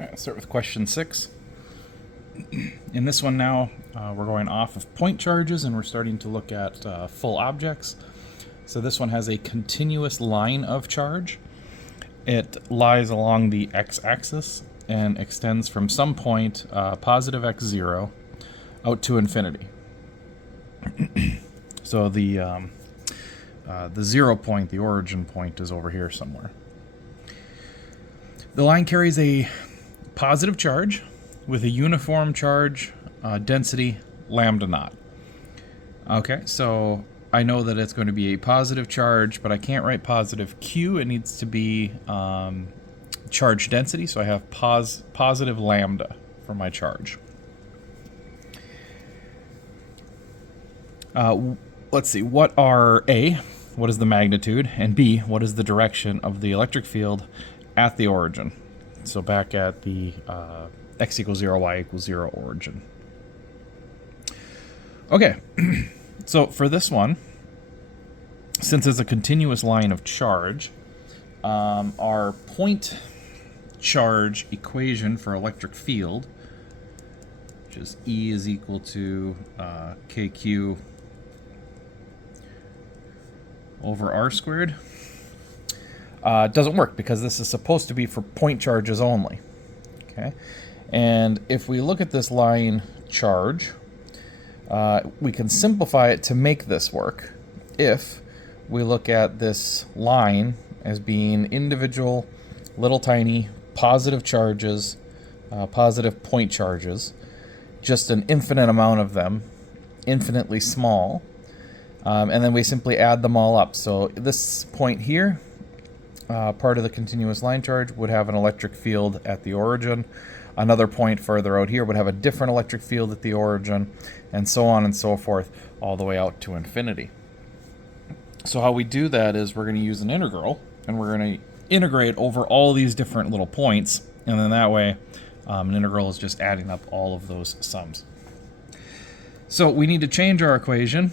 Alright, let's start with question 6. In this one now, we're going off of point charges and we're starting to look at full objects. So this one has a continuous line of charge. It lies along the x-axis and extends from some point, positive x0, out to infinity. So the 0 point, the origin point, is over here somewhere. The line carries a positive charge with a uniform charge density lambda naught. Okay, so I know that it's going to be a positive charge, but I can't write positive Q. It needs to be charge density, so I have positive lambda for my charge. Let's see, what are A, what is the magnitude, and B, what is the direction of the electric field at the origin? So back at the x equals 0, y equals 0 origin. Okay, so for this one, since it's a continuous line of charge, our point charge equation for electric field, which is E is equal to KQ over R squared, doesn't work because this is supposed to be for point charges only. Okay, and if we look at this line charge, we can simplify it to make this work if we look at this line as being individual little tiny positive charges, positive point charges, just an infinite amount of them, infinitely small, and then we simply add them all up. So this point here, part of the continuous line charge, would have an electric field at the origin. Another point further out here would have a different electric field at the origin, and so on and so forth, all the way out to infinity. So how we do that is we're going to use an integral, and we're going to integrate over all these different little points, and then that way an integral is just adding up all of those sums. So we need to change our equation.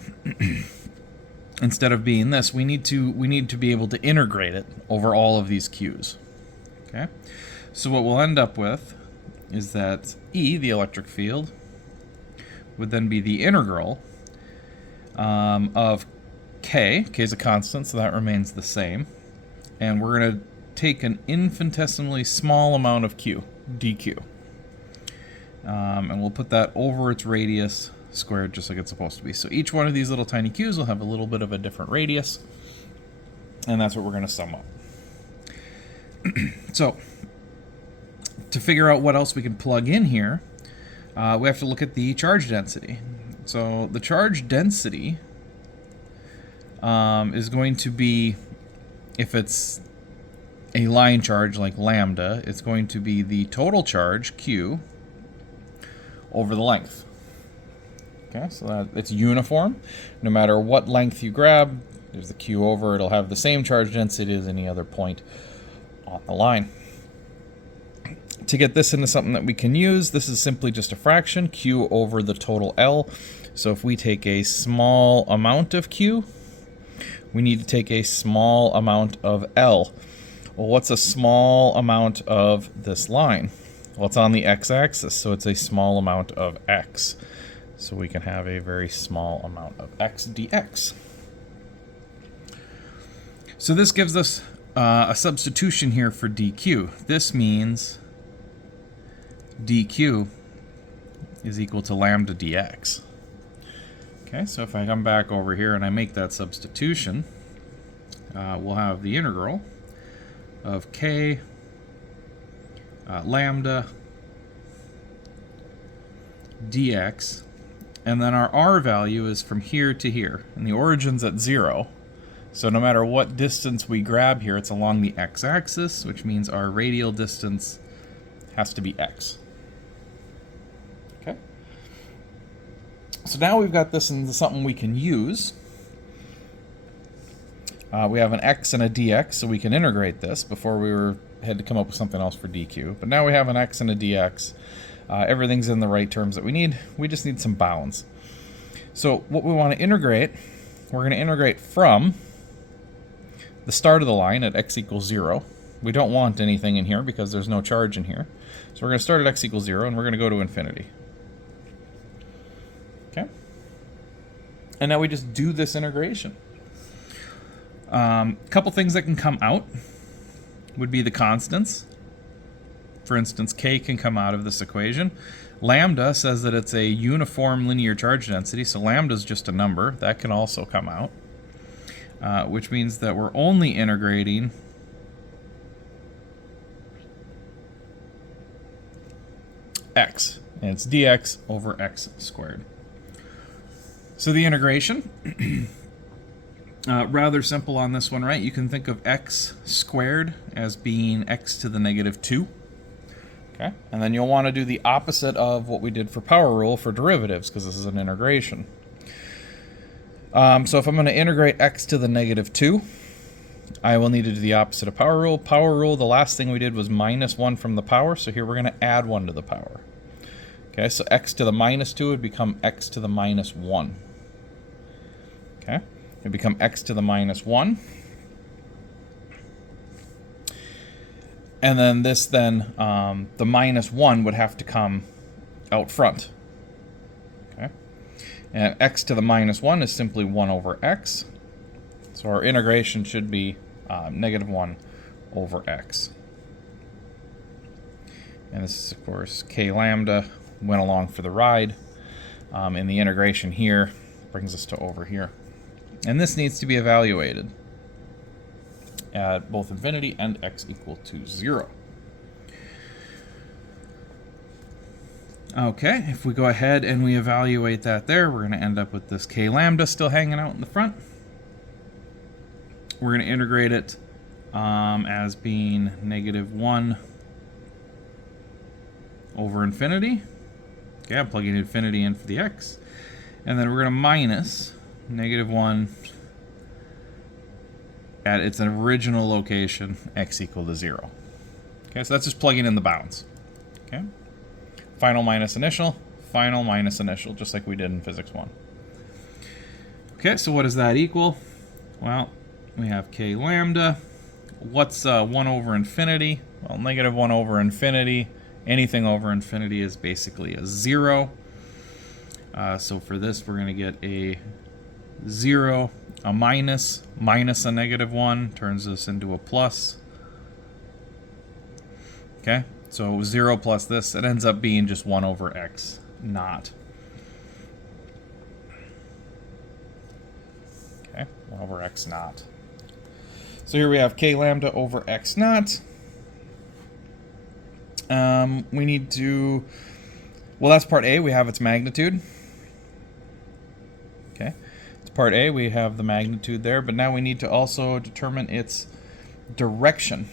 Instead of being this, we need to be able to integrate it over all of these q's. Okay, so what we'll end up with is that E, the electric field, would then be the integral of K. K is a constant, so that remains the same. And we're going to take an infinitesimally small amount of Q, dq. And we'll put that over its radius squared, just like it's supposed to be. So each one of these little tiny q's will have a little bit of a different radius, and that's what we're going to sum up. So to figure out what else we can plug in here, we have to look at the charge density. So the charge density is going to be, if it's a line charge like lambda, it's going to be the total charge, Q, over the length. Okay, so that it's uniform. No matter what length you grab, there's the Q over, it'll have the same charge density as any other point on the line. To get this into something that we can use, this is simply just a fraction, Q over the total L. So if we take a small amount of Q, we need to take a small amount of L. Well, what's a small amount of this line? Well, it's on the x-axis, so it's a small amount of x. So we can have a very small amount of x dx. So this gives us a substitution here for dq. This means dq is equal to lambda dx. Okay, so if I come back over here and I make that substitution, we'll have the integral of k lambda dx, and then our r value is from here to here, and the origin's at 0. So no matter what distance we grab here, it's along the x-axis, which means our radial distance has to be x. Okay. So now we've got this into something we can use. We have an x and a dx, so we can integrate this. Before we had to come up with something else for dq, but now we have an x and a dx. Everything's in the right terms that we need. We just need some bounds. So what we want to integrate, we're going to integrate from the start of the line at x equals 0 We don't want anything in here because there's no charge in here. So we're going to start at x equals 0, and we're going to go to infinity. Okay? And now we just do this integration. Couple things that can come out would be the constants. For instance, k can come out of this equation. Lambda says that it's a uniform linear charge density, so lambda is just a number. That can also come out, which means that we're only integrating x, and it's dx over x squared. So the integration, rather simple on this one, right? You can think of x squared as being x to the negative 2. Okay, and then you'll want to do the opposite of what we did for power rule for derivatives, because this is an integration. So if I'm going to integrate x to the negative 2, I will need to do the opposite of power rule. Power rule, the last thing we did was minus 1 from the power, so here we're going to add 1 to the power. Okay, so x to the minus 2 would become x to the minus 1. Okay, it would become x to the minus 1. And then this the minus 1 would have to come out front. Okay, and x to the minus 1 is simply 1 over x. So our integration should be negative 1 over x. And this is, of course, k lambda went along for the ride. And the integration here brings us to over here. And this needs to be evaluated at both infinity and x equal to 0. Okay, if we go ahead and we evaluate that there, we're going to end up with this k lambda still hanging out in the front. We're going to integrate it as being negative 1 over infinity. Okay, I'm plugging infinity in for the x. And then we're going to minus negative 1 at its original location, x equal to 0. Okay, so that's just plugging in the bounds. Okay, final minus initial, just like we did in physics 1. Okay, so what does that equal? Well, we have k lambda. What's 1 over infinity? Well, negative 1 over infinity. Anything over infinity is basically a 0. So for this, we're going to get a 0, a minus a negative 1 turns this into a plus. Okay, so 0 plus this, it ends up being just 1 over x naught. Okay, 1 over x naught. So here we have k lambda over x naught. We need to, well, that's part A, we have its magnitude. Okay, it's part A, we have the magnitude there, but now we need to also determine its direction.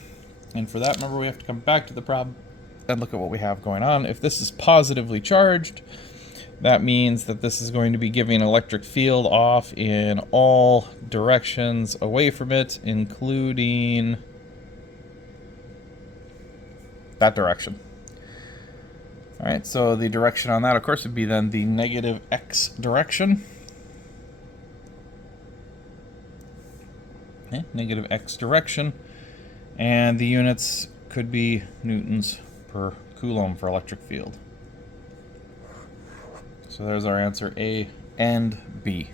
And for that, remember, we have to come back to the problem and look at what we have going on. If this is positively charged, that means that this is going to be giving an electric field off in all directions away from it, including that direction. All right, so the direction on that, of course, would be then the negative x direction. Okay, negative x direction. And the units could be newtons per coulomb for electric field. So there's our answer, A and B.